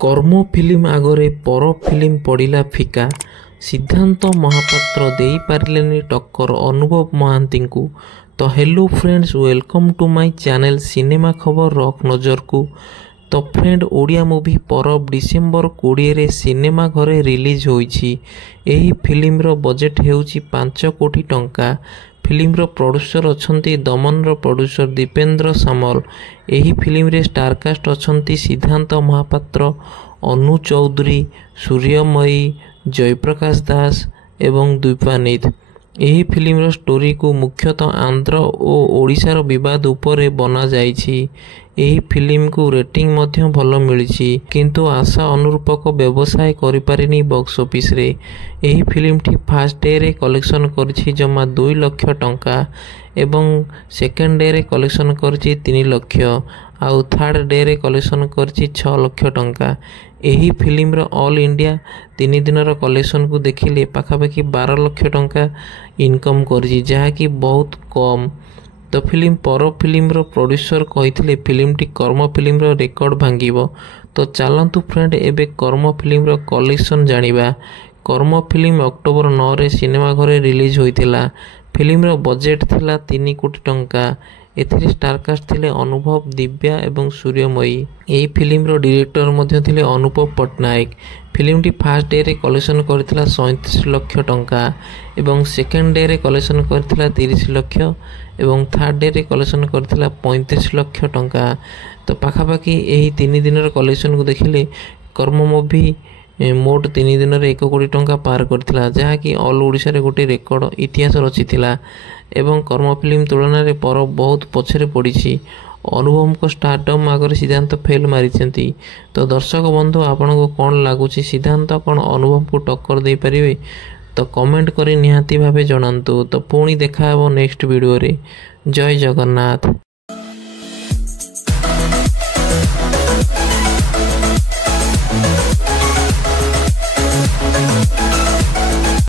କର୍ମ ଫିଲ୍ମ ଆଗରେ ପର ଫିଲ୍ମ ପଡ଼ିଲା ଫିକା। ସିଦ୍ଧାନ୍ତ ମହାପାତ୍ର ଦେଇପାରିଲେନି ଟକ୍କର ଅନୁଭବ ମହାନ୍ତିଙ୍କୁ। ତ hello friends, welcome to my channel cinema ଖବର ରକ୍ ନଜରକୁ। ତ ଫ୍ରେଣ୍ଡ, ଓଡ଼ିଆ ମୁଭି ପରବ ଡିସେମ୍ବର 20ରେ ସିନେମା ଘରେ ରିଲିଜ୍ ହୋଇଛି। ଏହି ଫିଲ୍ମର ବଜେଟ୍ ହେଉଛି 5 କୋଟି ଟଙ୍କା। ଫିଲ୍ମର ପ୍ରଡ୍ୟୁସର ଅଛନ୍ତି ଦମନର ପ୍ରଡ୍ୟୁସର ଦୀପେନ୍ଦ୍ର ସାମଲ। ଏହି ଫିଲ୍ମରେ ଷ୍ଟାରକାଷ୍ଟ ଅଛନ୍ତି ସିଦ୍ଧାନ୍ତ ମହାପାତ୍ର, ଅନୁ ଚୌଧୁରୀ, ସୂର୍ଯ୍ୟମୟୀ, ଜୟପ୍ରକାଶ ଦାସ ଏବଂ ଦୀପାନିଧ। ଏହି ଫିଲ୍ମର ଷ୍ଟୋରିକୁ ମୁଖ୍ୟତଃ ଆନ୍ଧ୍ର ଓ ଓଡ଼ିଶାର ବିବାଦ ଉପରେ ବନାଯାଇଛି। ଏହି ଫିଲ୍ମକୁ ରେଟିଂ ମଧ୍ୟ ଭଲ ମିଳିଛି, କିନ୍ତୁ ଆଶା ଅନୁରୂପକ ବ୍ୟବସାୟ କରିପାରିନି ବକ୍ସ ଅଫିସରେ। ଏହି ଫିଲ୍ମଟି ଫାର୍ଷ୍ଟ ଡେରେ କଲେକ୍ସନ କରିଛି ଜମା 2 ଲକ୍ଷ ଟଙ୍କା ଏବଂ ସେକେଣ୍ଡ ଡେରେ କଲେକ୍ସନ କରିଛି 3 ଲକ୍ଷ ଆଉ ଥାର୍ଡ଼ ଡେରେ କଲେକ୍ସନ କରିଛି 6 ଲକ୍ଷ ଟଙ୍କା। ଏହି ଫିଲ୍ମର ଅଲ୍ ଇଣ୍ଡିଆ 3 ଦିନର କଲେକ୍ସନକୁ ଦେଖିଲେ ପାଖାପାଖି 12 ଲକ୍ଷ ଟଙ୍କା ଇନକମ୍ କରିଛି, ଯାହାକି ବହୁତ କମ୍। ତ ପର ଫିଲ୍ମର ପ୍ରଡ୍ୟୁସର କହିଥିଲେ ଫିଲ୍ମଟି କର୍ମ ଫିଲ୍ମର ରେକର୍ଡ ଭାଙ୍ଗିବ। ତ ଚାଲନ୍ତୁ ଫ୍ରେଣ୍ଡ, ଏବେ କର୍ମ ଫିଲ୍ମର କଲେକ୍ସନ ଜାଣିବା। କର୍ମ ଫିଲ୍ମ ଅକ୍ଟୋବର 9ରେ ସିନେମା ଘରେ ରିଲିଜ୍ ହୋଇଥିଲା। ଫିଲ୍ମର ବଜେଟ୍ ଥିଲା 3 କୋଟି ଟଙ୍କା। ଏଥିରେ ଷ୍ଟାରକାଷ୍ଟ ଥିଲେ ଅନୁଭବ, ଦିବ୍ୟା ଏବଂ ସୂର୍ଯ୍ୟମୟୀ। ଏହି ଫିଲ୍ମର ଡିରେକ୍ଟର ମଧ୍ୟ ଥିଲେ ଅନୁଭବ ପଟ୍ଟନାୟକ। ଫିଲ୍ମଟି ଫାର୍ଷ୍ଟ ଡେରେ କଲେକ୍ସନ କରିଥିଲା 37 ଲକ୍ଷ ଟଙ୍କା ଏବଂ ସେକେଣ୍ଡ ଡେରେ କଲେକ୍ସନ କରିଥିଲା 30 ଲକ୍ଷ ଏବଂ ଥାର୍ଡ଼ ଡେରେ କଲେକ୍ସନ କରିଥିଲା 35 ଲକ୍ଷ ଟଙ୍କା। ତ ପାଖାପାଖି ଏହି 3 ଦିନର କଲେକ୍ସନକୁ ଦେଖିଲେ କର୍ମ ମୁଭି ମୋଟ 3 ଦିନରେ 1 କୋଟି ଟଙ୍କା ପାର କରିଥିଲା, ଯାହାକି ଅଲ୍ ଓଡ଼ିଶାରେ ଗୋଟିଏ ରେକର୍ଡ ଇତିହାସ ରଚିଥିଲା ଏବଂ କର୍ମ ଫିଲ୍ମ ତୁଳନାରେ ପରବ ବହୁତ ପଛରେ ପଡ଼ିଛି। ଅନୁଭବଙ୍କ ଷ୍ଟାରଡମ୍ ଆଗରେ ସିଦ୍ଧାନ୍ତ ଫେଲ୍ ମାରିଛନ୍ତି। ତ ଦର୍ଶକ ବନ୍ଧୁ, ଆପଣଙ୍କୁ କ'ଣ ଲାଗୁଛି, ସିଦ୍ଧାନ୍ତ କ'ଣ ଅନୁଭବଙ୍କୁ ଟକ୍କର ଦେଇପାରିବେ? ତ କମେଣ୍ଟ କରି ନିହାତି ଭାବେ ଜଣାନ୍ତୁ। ତ ପୁଣି ଦେଖା ହେବ ନେକ୍ସଟ ଭିଡ଼ିଓରେ। ଜୟ ଜଗନ୍ନାଥ।